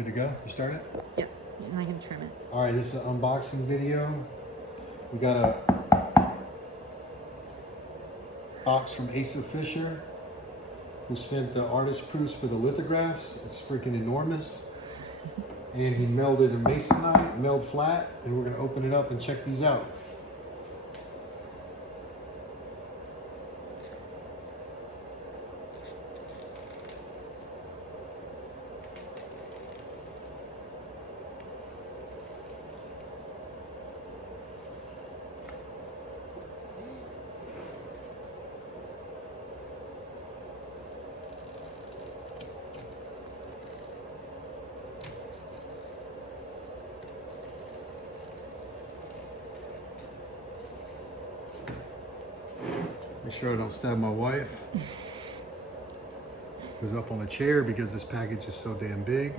Good to go? You start it? Yes, and I can trim it. All right, this is an unboxing video. We got a box from Asa Fisher, who sent the artist proofs for the lithographs. It's freaking enormous. And he melded a masonite, meld flat, and we're gonna open it up and check these out. Make sure I don't stab my wife, who's up on a chair because this package is so damn big.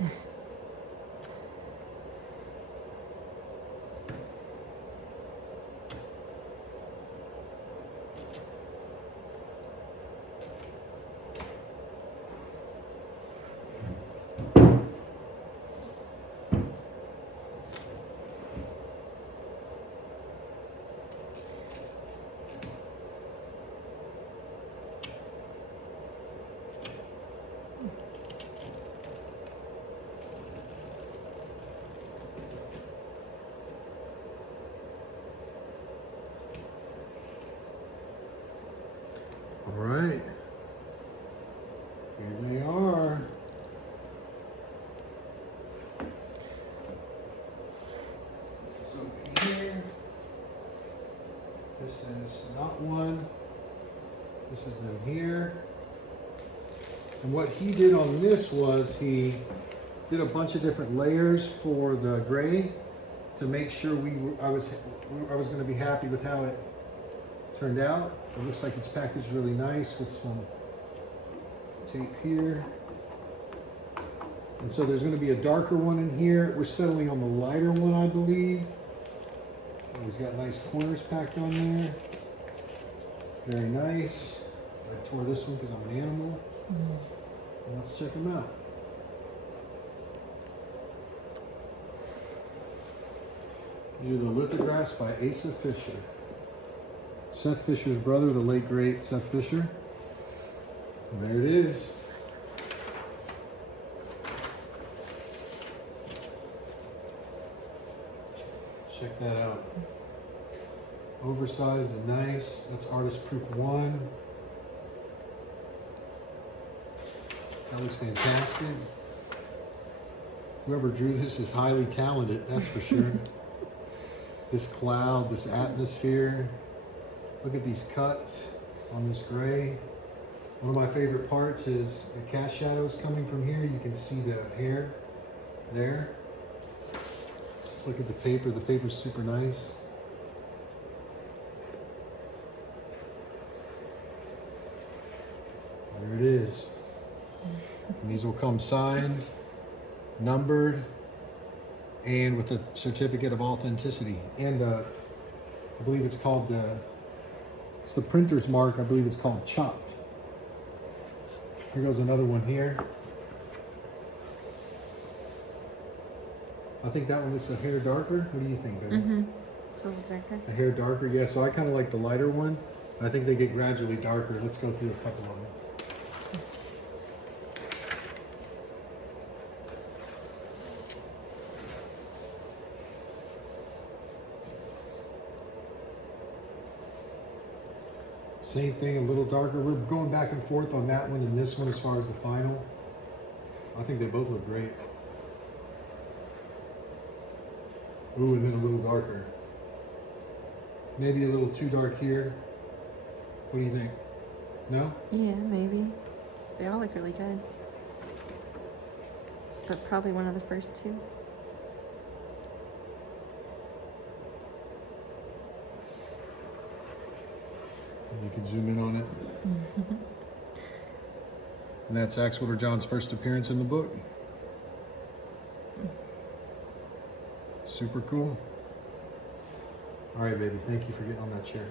All right, here they are. So here, this is not one. This is them here. And what he did on this was he did a bunch of different layers for the gray to make sure I was going to be happy with how it turned out. It looks like it's packaged really nice with some tape here. And so there's going to be a darker one in here. We're settling on the lighter one, I believe. Oh, he's got nice corners packed on there. Very nice. I tore this one because I'm an animal. And let's check them out. These are the lithographs by Asa Fisher. Seth Fisher's brother, the late great Seth Fisher. And there it is. Check that out. Oversized and nice. That's artist proof 1. That looks fantastic. Whoever drew this is highly talented, that's for sure. This cloud, this atmosphere. Look at these cuts on this gray. One of my favorite parts is the cast shadows coming from here. You can see the hair there. Let's look at the paper. The paper's super nice. There it is. And these will come signed, numbered, and with a certificate of authenticity. And I believe it's called it's the printer's mark. I believe it's called chopped. Here goes another one here. I think that one looks a hair darker. What do you think, baby? It's a little darker. A hair darker, yeah. So I kind of like the lighter one. I think they get gradually darker. Let's go through a couple of them. Same thing, a little darker. We're going back and forth on that one and this one as far as the final. I think they both look great. Ooh, and then a little darker. Maybe a little too dark here. What do you think? No? Yeah, maybe. They all look really good. But probably one of the first two. You can zoom in on it. And that's Ax-Wielder Jon's first appearance in the book. Super cool. All right, baby. Thank you for getting on that chair.